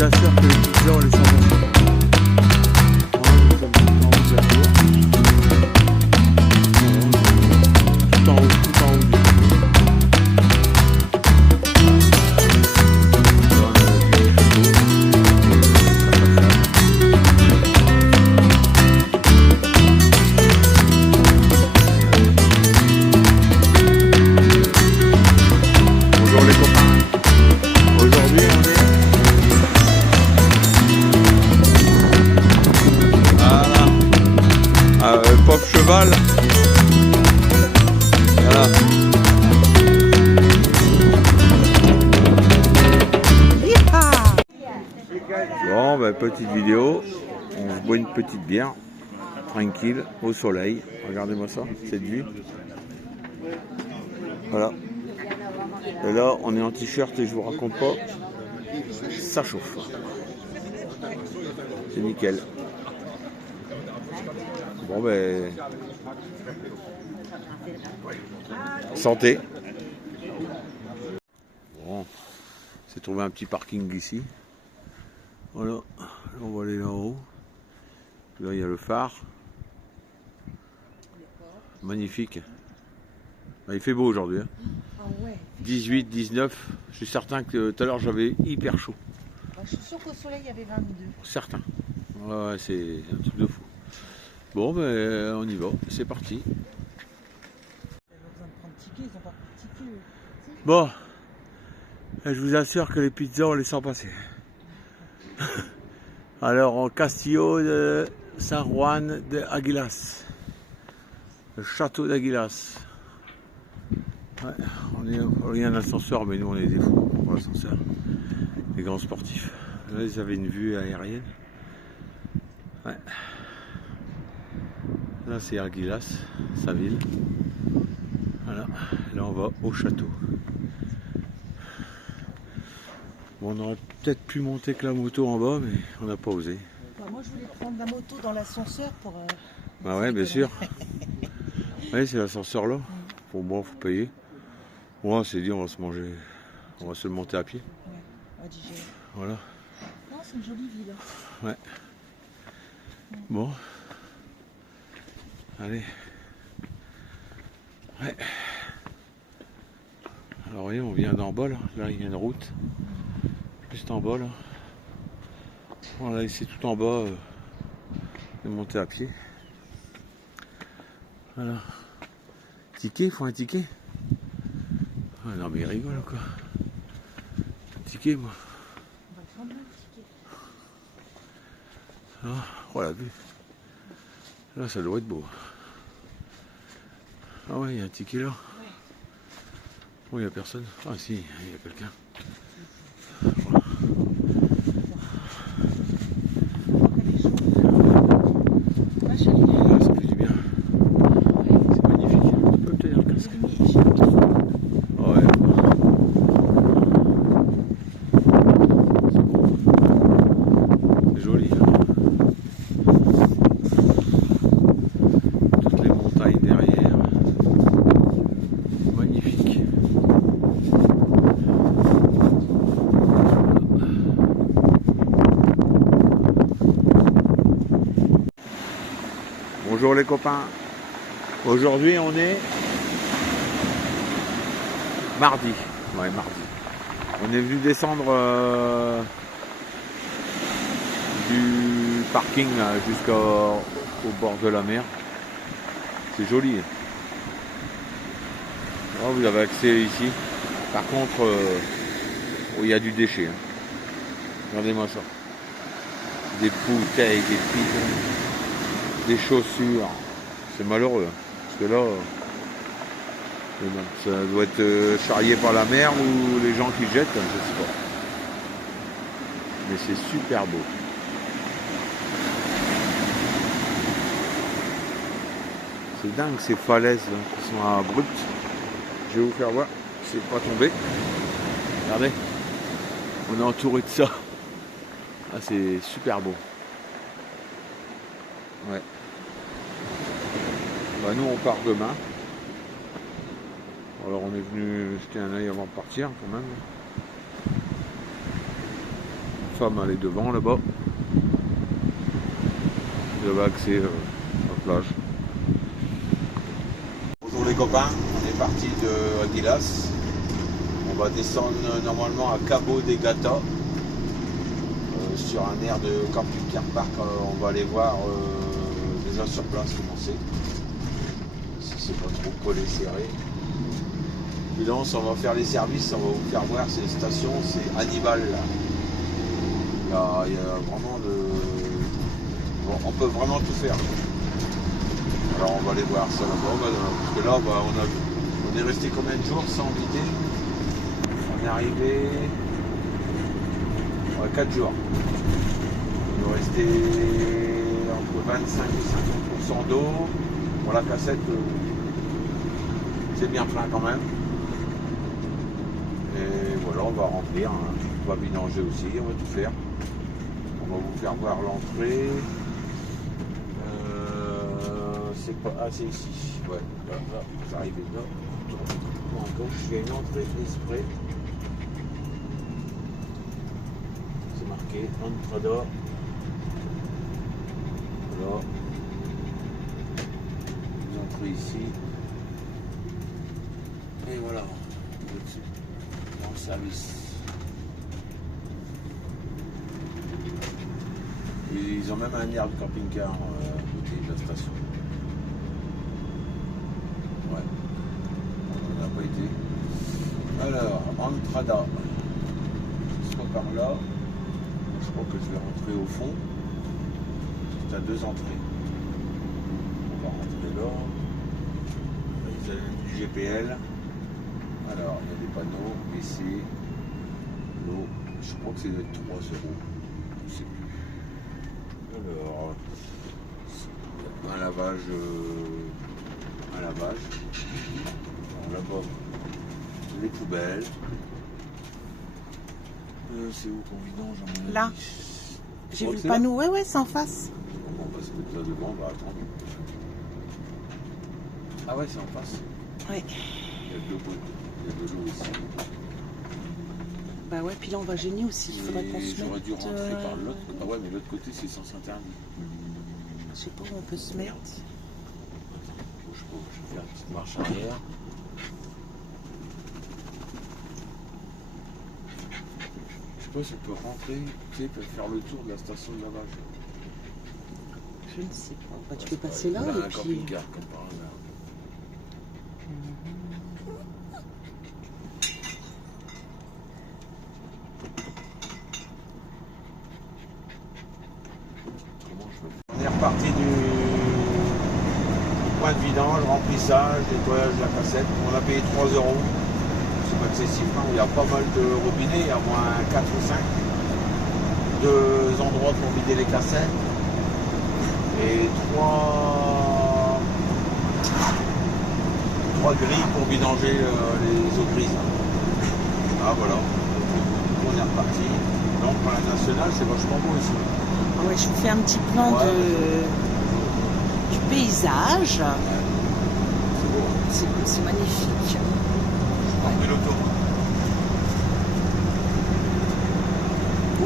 vous assure que les pizzas, on les sent pas. Tout en haut, tout en haut. Bonjour les copains. Aujourd'hui on est Pop Cheval. Voilà. Bon, ben, petite vidéo. On se boit une petite bière. Tranquille, au soleil. Regardez-moi ça, cette vue. Voilà. Et là, on est en t-shirt et je vous raconte pas. Ça chauffe. C'est nickel. Bon ben, santé. Bon, c'est trouvé un petit parking ici. Voilà, on va aller là-haut. Là il y a le phare. Magnifique. Il fait beau aujourd'hui. Hein. 18, 19. Je suis certain que tout à l'heure j'avais hyper chaud. Je suis sûr qu'au soleil il y avait 22. Certain. Ouais, c'est un truc de fou. Bon, ben, on y va, c'est parti. Bon, je vous assure que les pizzas, on les sent passer. Alors, au Castillo de San Juan de Aguilas, le château d'Aguilas. Ouais, on est un ascenseur, mais nous, on est des fous pour l'ascenseur. Les grands sportifs. Là, ils avaient une vue aérienne. Ouais. Là c'est Aguilas, sa ville. Voilà, là on va au château. Bon, on aurait peut-être pu monter que la moto en bas, mais on n'a pas osé. Moi je voulais prendre la moto dans l'ascenseur pour... Bah ouais, bien sûr. Oui, c'est l'ascenseur là. Pour moi, faut payer. Moi, c'est dit, on va se manger, on va se le monter à pied. Ouais, digérer. Voilà. Non, c'est une jolie ville. Ouais. Bon. Allez. Ouais. Alors voyez, on vient d'en bas là. Là il y a une route. Juste en bas là. Voilà, c'est tout en bas. Et monter à pied. Voilà. Ticket, il faut un ticket. Ah, non mais il rigole quoi. Un ticket moi. On va prendre un ticket. Ah, oh la vue. Là ça doit être beau. Ah ouais, il y a un ticket là. Oh, il n'y a personne. Ah si, il y a quelqu'un. Ah, ça fait du bien. C'est magnifique. Tu peux obtenir le casque. Ouais. C'est joli. Hein. Toutes les montagnes derrière. Magnifique. Bonjour les copains. Aujourd'hui on est mardi. Ouais, mardi. On est venu descendre du parking jusqu'au bord de la mer. C'est joli. Alors, vous avez accès ici. Par contre, il y a du déchet. Hein. Regardez-moi ça. Des bouteilles, des bidons, des chaussures. C'est malheureux. Hein. Parce que là, ça doit être charrié par la mer ou les gens qui jettent, je sais pas. Mais c'est super beau. C'est dingue ces falaises là, qui sont abruptes. Je vais vous faire voir, c'est pas tombé. Regardez, on est entouré de ça. Ah, c'est super beau. Ouais. Bah, nous on part demain. Alors on est venu jeter un œil avant de partir quand même. femme elle est devant là-bas. Vous avez accès à la plage. Bonjour les copains, on est parti de Aguilas. On va descendre normalement à Cabo de Gata. Sur un air de camping car park, on va aller voir déjà sur place comment c'est. Si c'est pas trop collé serré. Puis là, on va faire les services, on va vous faire voir ces stations, c'est Hannibal là. Il y a vraiment de. Bon, on peut vraiment tout faire. Alors on va aller voir ça là-bas, parce que là on est resté combien de jours sans vider? On est arrivé 4 jours. Il nous restait entre 25 et 50% d'eau. Pour la cassette, c'est bien plein quand même. Et voilà, on va remplir. Hein. On va vidanger aussi, on va tout faire. On va vous faire voir l'entrée. C'est pas. Ah, c'est ici. Ouais, là, j'arrive là. Bon, à gauche, il y a une entrée exprès. C'est marqué Entrada. Voilà. Vous entrez ici. Et voilà. Dans le service. Et ils ont même un air de camping-car à côté de la station. Ouais. On n'a pas été. Alors, Entrada. Soit par là. Je crois que je vais rentrer au fond. C'est à 2 entrées. On va rentrer là. Vous avez du GPL. Alors, il y a des panneaux. WC. L'eau. Je crois que c'est de 3 €. Je sais plus. Alors, un lavage. Alors, là-bas, les poubelles. C'est où qu'on vidange? Là. J'ai vu le panneau. Ouais, c'est en face. On va se mettre là devant, on va attendre. Ah ouais, c'est en face. Ouais. Il y a de l'eau ici. Bah ouais, puis là on va gêner aussi. Il faudrait qu'on se mette. J'aurais dû rentrer par l'autre côté. Ah ouais, mais l'autre côté c'est sens interdit. Je sais pas où on peut se mettre. Bouge pas, je vais faire une petite marche arrière. Je sais pas si on peut rentrer, tu sais, peut faire le tour de la station de lavage. Je ne sais pas. Bah, tu peux passer là Là, et un puis. camping-car comme par hasard. On est reparti du point de vidange, remplissage, nettoyage de la cassette. On a payé 3 €. C'est pas excessif, hein. Il y a pas mal de robinets, il y a au moins 4 ou 5. 2 endroits pour vider les cassettes. Et 3 grilles pour vidanger les eaux grises. Ah voilà. On est reparti. Donc pour la nationale, c'est vachement beau ici. Ah ouais, je vous fais un petit plan du paysage. C'est magnifique. On fait l'autoroute.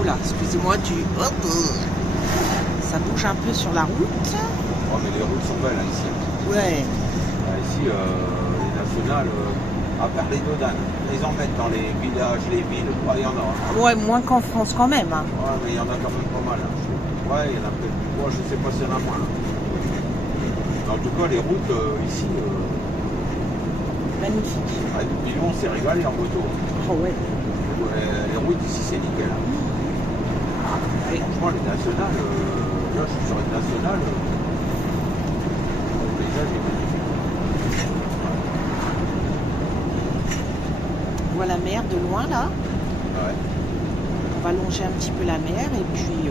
Oula, excusez-moi hop, ça bouge un peu sur la route. Oh mais les routes sont belles hein, ici. Ouais. Ici, les nationales, à part les dodanes, ils en mettent dans les villages, les villes, il y en a. Ouais, moins qu'en France quand même. Hein. Ouais, mais il y en a quand même pas mal. Hein. Ouais, il y en a peut-être. Moi, je sais pas s'il y en a moins. Mais en tout cas, les routes ici. Magnifique. Ouais, depuis Lyon, on s'est régalé en moto. Oh ouais. Les routes ici, c'est nickel. Hein. Ouais. Franchement, les nationales, là, je suis sur une nationale. Le paysage est magnifique. On voit la mer de loin là. Ouais. On va longer un petit peu la mer et puis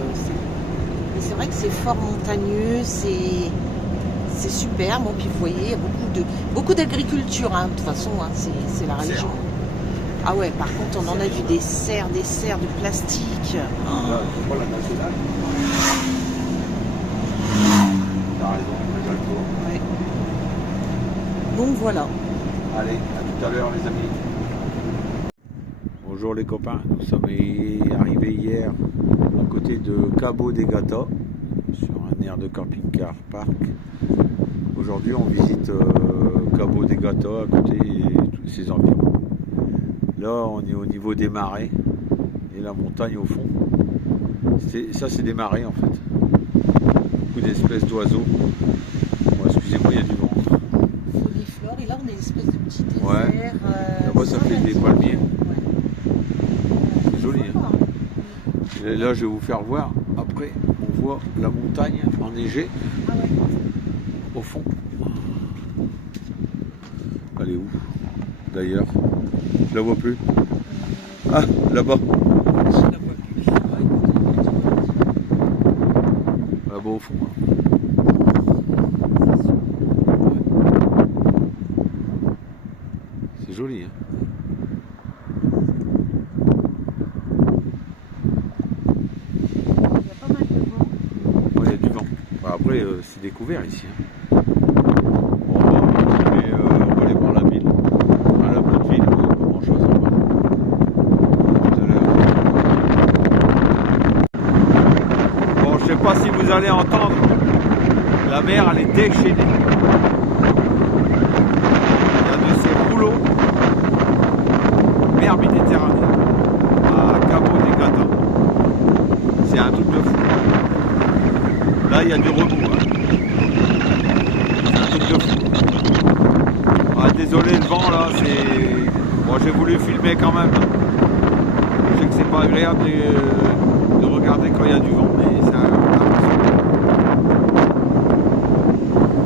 c'est vrai que c'est fort montagneux, c'est super. Bon, puis vous voyez, il y a beaucoup d'agriculture, hein. De toute façon, hein, c'est la région. Ah ouais, par contre, on en a vu des serres de plastique. Oh. Là, c'est pas la nationale. T'as raison, régale-toi. Ouais. Donc voilà. Allez, à tout à l'heure les amis. Bonjour les copains, nous sommes arrivés hier à côté de Cabo de Gata, sur un aire de camping-car parc. Aujourd'hui on visite Cabo de Gata à côté et tous ses environs. Là on est au niveau des marais et la montagne au fond. Ça c'est des marais en fait. Beaucoup d'espèces d'oiseaux. Bon, excusez-moi, il y a du vent. Foliflore, et là on est une espèce de petit désert. Ouais. Là-bas ça fait des palmiers. C'est joli. Hein. Et là je vais vous faire voir. Après on voit la montagne enneigée au fond. Elle est où d'ailleurs? Je la vois plus. Ah, là-bas. Là-bas au fond. C'est joli. Hein. Il y a pas mal de vent. Ouais, il y a du vent. Bah, après, c'est découvert ici. Hein. Bon, on va aller voir la ville. Enfin, la petite ville, il n'y a pas grand chose à voir. Tout à l'heure. Bon, je sais pas si vous allez entendre. La mer, elle est déchaînée. Il y a de ces rouleaux. Mer Méditerranée. À Cabo de Gata. C'est un truc de fou. Là, il y a du remous. Hein. C'est un truc de fou. Ah, désolé, le vent, là, c'est... Bon, j'ai voulu filmer quand même. Je sais que c'est pas agréable de regarder quand il y a du vent, mais c'est impressionnant.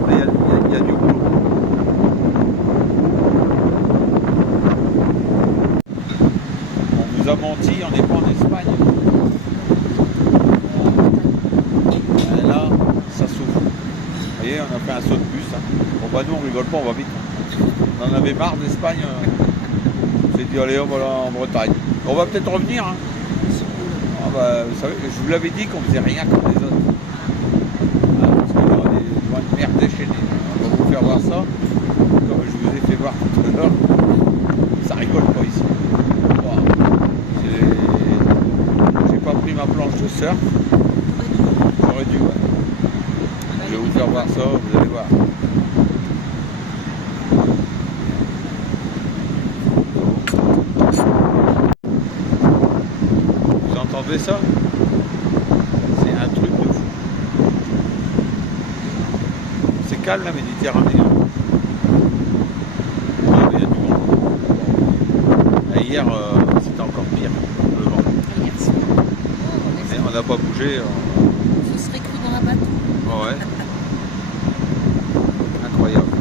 Là, il y a du rouleau. On nous a menti, on n'est pas en Espagne. Là, ça s'ouvre. Vous voyez, on a fait un saut de bus. Hein. Bon bah nous on rigole pas, on va vite. On en avait marre d'Espagne. On s'est dit allez on va en Bretagne. On va peut-être revenir. Hein. Ah bah, vous savez, je vous l'avais dit qu'on faisait rien comme les autres. Ah, parce que là, on est devant une mer déchaînée. On va vous faire voir ça. Comme je vous ai fait voir tout à l'heure. Ça rigole pas ici. Wow. J'ai pas pris ma planche de surf. J'aurais dû, ouais. Je vais vous faire voir ça, vous allez voir. Vous entendez ça? C'est un truc de fou. C'est calme la Méditerranée. Hein. Ah, il y a du vent. Et hier, c'était encore pire, le vent. Et on n'a pas bougé. Ce serait cru dans un bateau. Ouais. Incroyable.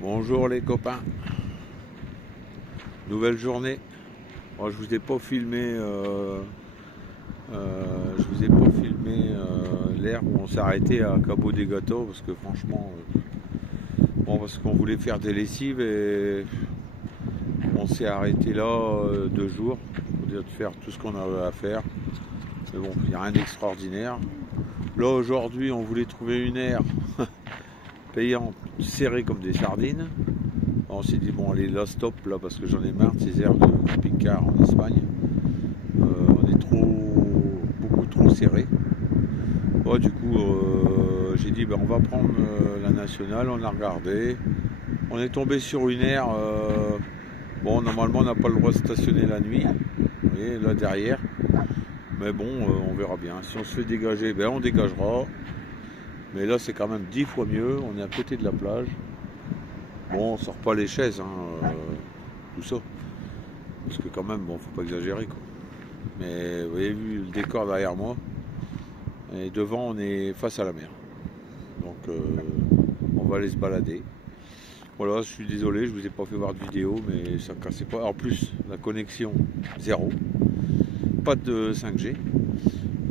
Bonjour les copains. Nouvelle journée. Bon, je vous ai pas filmé. L'air où on s'est arrêté à Cabo de Gata parce que franchement, bon, parce qu'on voulait faire des lessives et on s'est arrêté là 2 jours pour faire tout ce qu'on avait à faire. Mais bon, il n'y a rien d'extraordinaire. Là aujourd'hui on voulait trouver une aire payante, serrée comme des sardines. On s'est dit bon allez là stop là parce que j'en ai marre de ces aires de camping-car en Espagne. On est beaucoup trop serré. Bon, du coup j'ai dit ben, on va prendre la nationale, on a regardé. On est tombé sur une aire. Bon normalement on n'a pas le droit de stationner la nuit. Vous voyez là derrière. Mais bon, on verra bien. Si on se fait dégager, ben on dégagera. Mais là, c'est quand même 10 fois mieux. On est à côté de la plage. Bon, on sort pas les chaises, hein, tout ça. Parce que quand même, bon, faut pas exagérer, quoi. Mais vous avez vu le décor derrière moi. Et devant, on est face à la mer. Donc, on va aller se balader. Voilà, je suis désolé, je vous ai pas fait voir de vidéo, mais ça cassait pas. En plus, la connexion, 0. Pas de 5G,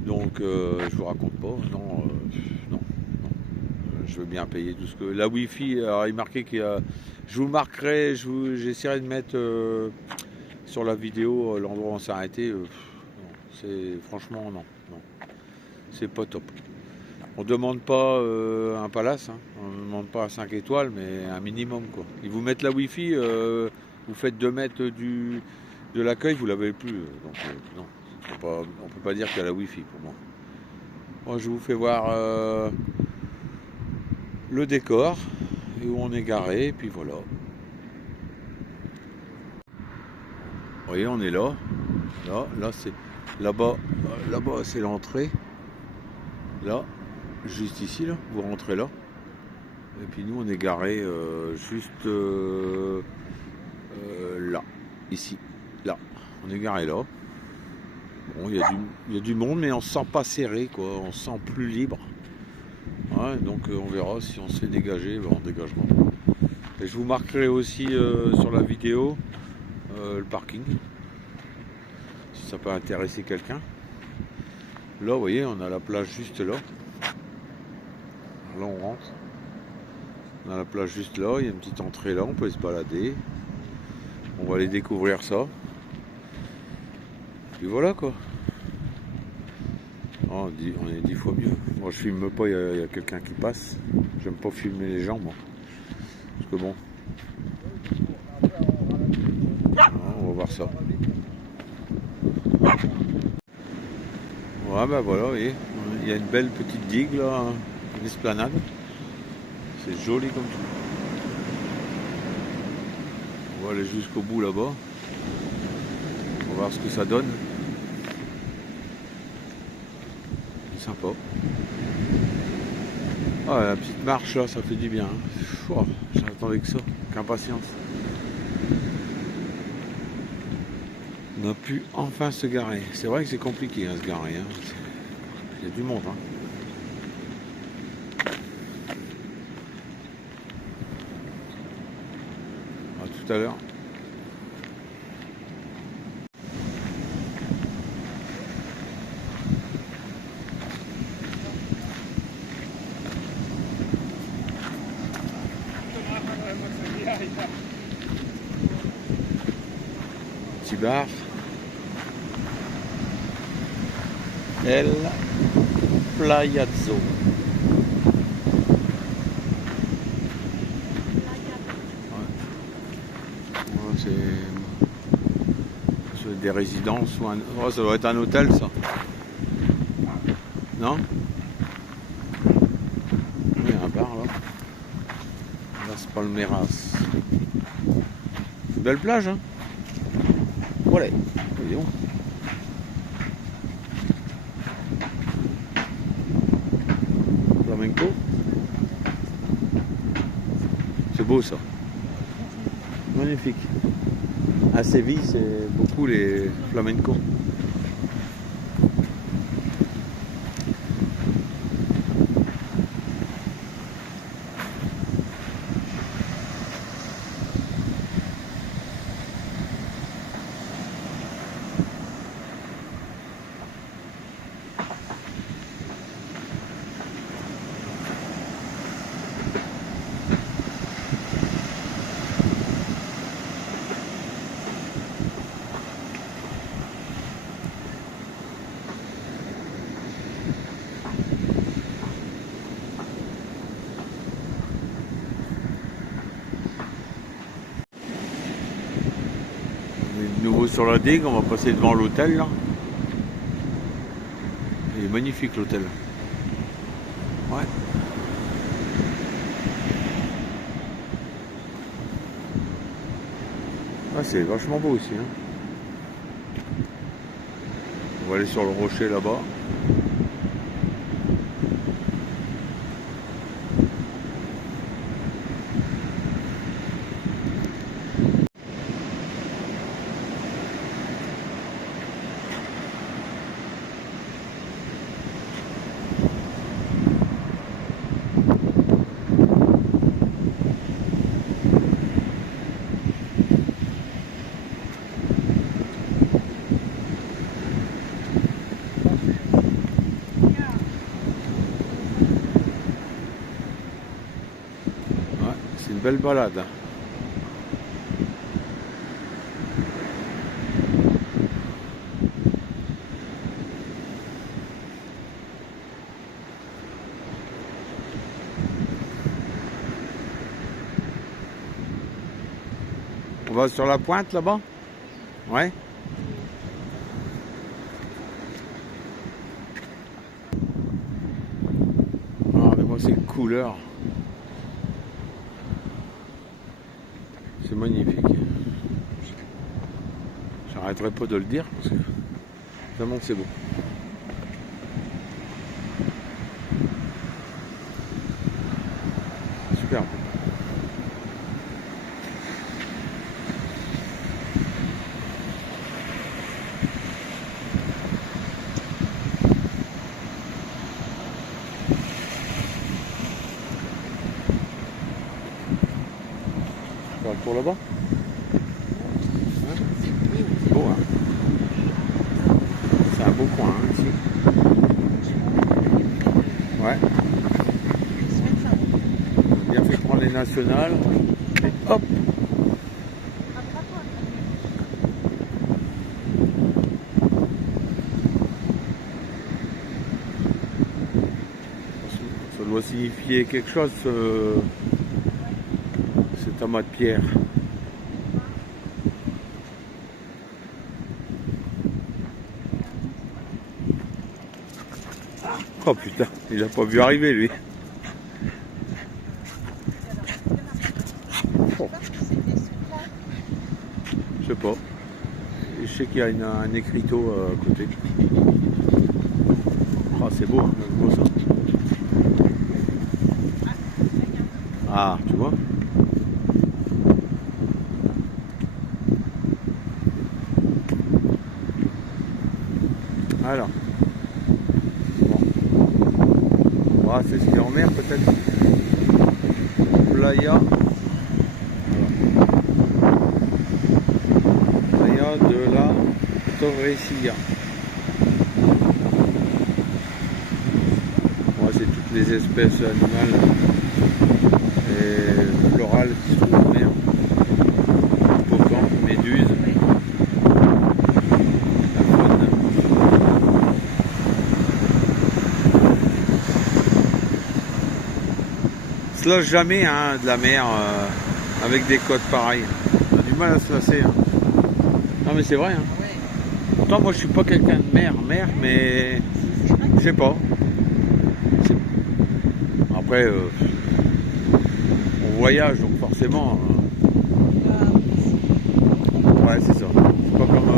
donc je vous raconte pas, non, je veux bien payer tout ce que... La Wi-Fi, alors il marquait qu'il y a... Je vous marquerai, j'essaierai de mettre sur la vidéo l'endroit où on s'est arrêté, c'est franchement non, c'est pas top. On demande pas un palace, hein. On ne demande pas 5 étoiles, mais un minimum quoi. Ils vous mettent la Wi-Fi vous faites 2 mètres de l'accueil, vous l'avez plus. Donc non, on ne peut pas dire qu'il y a la Wi-Fi pour moi. Moi, je vous fais voir le décor et où on est garé, et puis voilà. Vous voyez, on est là. Là c'est là-bas, c'est l'entrée. Là, juste ici, là, vous rentrez là. Et puis nous, on est garé juste là, ici, là. On est garé là. Bon, il y a du monde, mais on se sent pas serré, quoi. On se sent plus libre. Ouais, donc on verra si on se fait dégager, ben, on dégagera. Et je vous marquerai aussi sur la vidéo le parking, si ça peut intéresser quelqu'un. Là, vous voyez, on a la plage juste là. Là, on rentre. On a la plage juste là, il y a une petite entrée là, on peut se balader. On va aller découvrir ça. Puis voilà quoi. Oh, on est 10 fois mieux. Moi je filme pas, il y a quelqu'un qui passe. J'aime pas filmer les gens moi. Parce que bon. On va voir ça. Ouais ben voilà, vous voyez. Il y a une belle petite digue là, une esplanade. C'est joli comme tout. On va aller jusqu'au bout là-bas. On va voir ce que ça donne. C'est sympa. Ah, la petite marche là, ça fait du bien. Oh, j'attendais que ça, qu'impatience. On a pu enfin se garer. C'est vrai que c'est compliqué se garer. Hein. Il y a du monde. Hein. À tout à l'heure. Petit bar. El Playazzo. Ouais, c'est des résidences ou un... Oh, ça doit être un hôtel ça. Non? Il y a un bar là. Las Palmeras. Une belle plage hein. Voilà. Voyons. Flamenco. C'est beau ça. Magnifique. À Séville, c'est beaucoup les flamencos. De nouveau sur la digue, on va passer devant l'hôtel là. Il est magnifique l'hôtel. Ouais. Ah, c'est vachement beau aussi. Hein. On va aller sur le rocher là-bas. C'est une belle balade. On va sur la pointe là-bas? Ouais. Regardez-moi ces couleurs. C'est magnifique. J'arrêterai pas de le dire parce que vraiment c'est beau. Super beau. On va le tour là-bas? C'est beau, hein? C'est un beau coin, hein, ici. Ouais. Bien fait prendre les nationales. Et hop! Ça doit signifier quelque chose, cet amas de pierre. Oh putain, il a pas vu arriver lui. Oh. Je sais pas. Je sais qu'il y a un écriteau à côté. Ah, c'est beau, c'est beau ça. Ah, tu vois? Alors. Bon. Ah, c'est ce qui est en mer peut-être. Playa. Playa de la Torrecilla. Ouais, c'est toutes les espèces animales et florales qui sont en mer. Hippocampes, méduses. Se lâche jamais hein, de la mer avec des côtes pareilles. On a du mal à se lasser. Hein. Non mais c'est vrai. Hein. Pourtant moi je suis pas quelqu'un de mer, mais je sais pas. Après on voyage donc forcément. Ouais c'est ça. C'est pas comme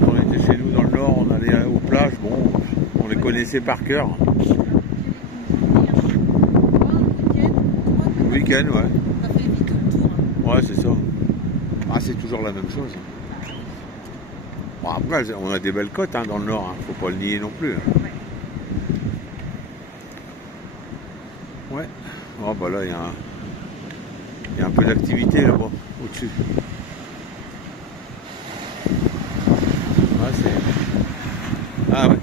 quand on était chez nous dans le nord, on allait aux plages, bon on les connaissait par cœur. Week-end, ouais. Ça fait vite le tour. Ouais, c'est ça. Ah, c'est toujours la même chose. Bon, après, on a des belles côtes hein, dans le nord, hein. Faut pas le nier non plus. Hein. Ouais. Oh, bah là, il y a un peu d'activité là-bas, au-dessus. Ouais, c'est... Ah ouais.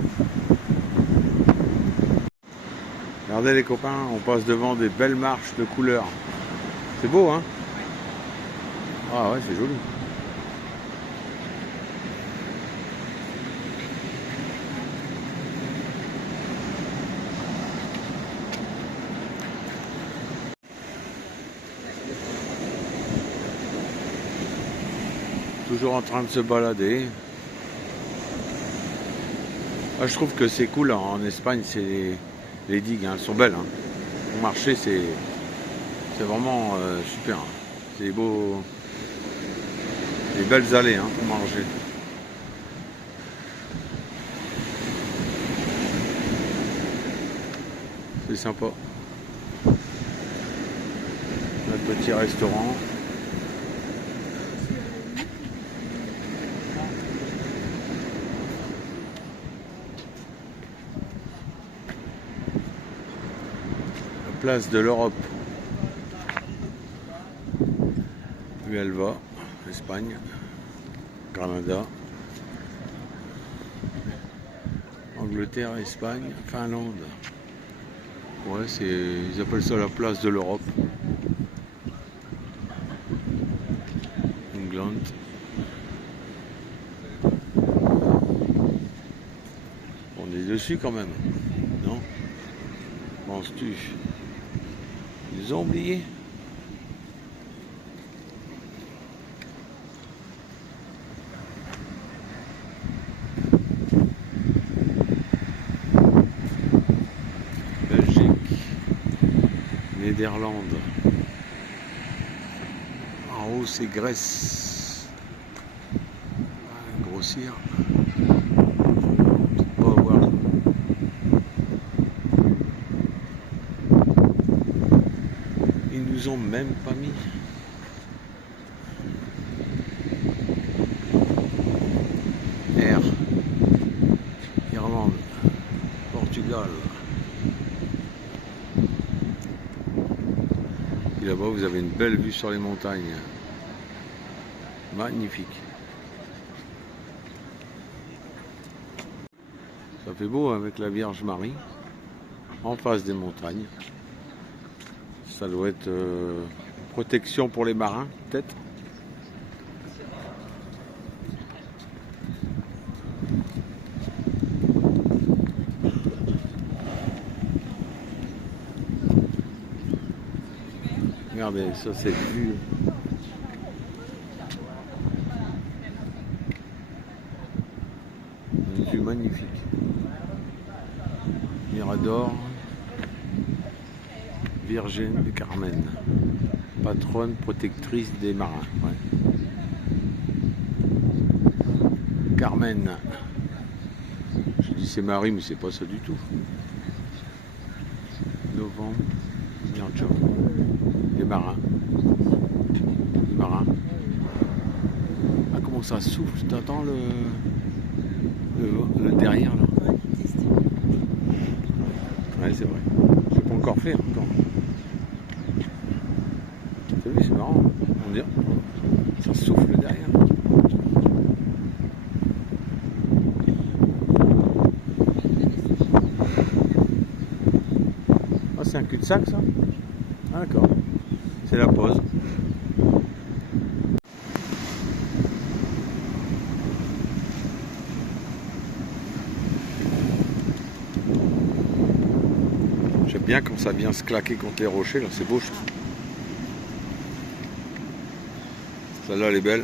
Regardez les copains, on passe devant des belles marches de couleurs. C'est beau, hein? Ah ouais, c'est joli. Toujours en train de se balader. Ah, je trouve que c'est cool hein. En Espagne, c'est les digues, hein, elles sont belles. Hein. Pour marcher, c'est vraiment super. Hein. C'est beau. Des belles allées hein, pour manger. C'est sympa. Un petit restaurant. Place de l'Europe. Huelva, Espagne, Granada, Angleterre, Espagne, Finlande. Ouais, ils appellent ça la place de l'Europe. England. On est dessus quand même, non? Penses-tu? Ils ont oublié. Néderlande. En haut, c'est Grèce. Grossir. Pas voir. Ils nous ont même pas mis. R. Irlande. Portugal. Et là-bas, vous avez une belle vue sur les montagnes. Magnifique. Ça fait beau avec la Vierge Marie en face des montagnes. Ça doit être protection pour les marins, peut-être. Regardez, ça c'est vue. Une vue magnifique. Mirador, Virgin du Carmen, patronne protectrice des marins. Ouais. Carmen. Je dis c'est Marie, mais c'est pas ça du tout. Novembre, Virgin. Les marins. Les marins. Ah, comment ça souffle? T'entends le derrière là? Ouais, c'est vrai. Je peux pas encore faire encore. T'as vu, c'est marrant. On dirait, ça souffle derrière. Ah, c'est un cul-de-sac ça? Ah, d'accord. C'est la pause. J'aime bien quand ça vient se claquer contre les rochers, là, c'est beau. Celle-là, elle est belle.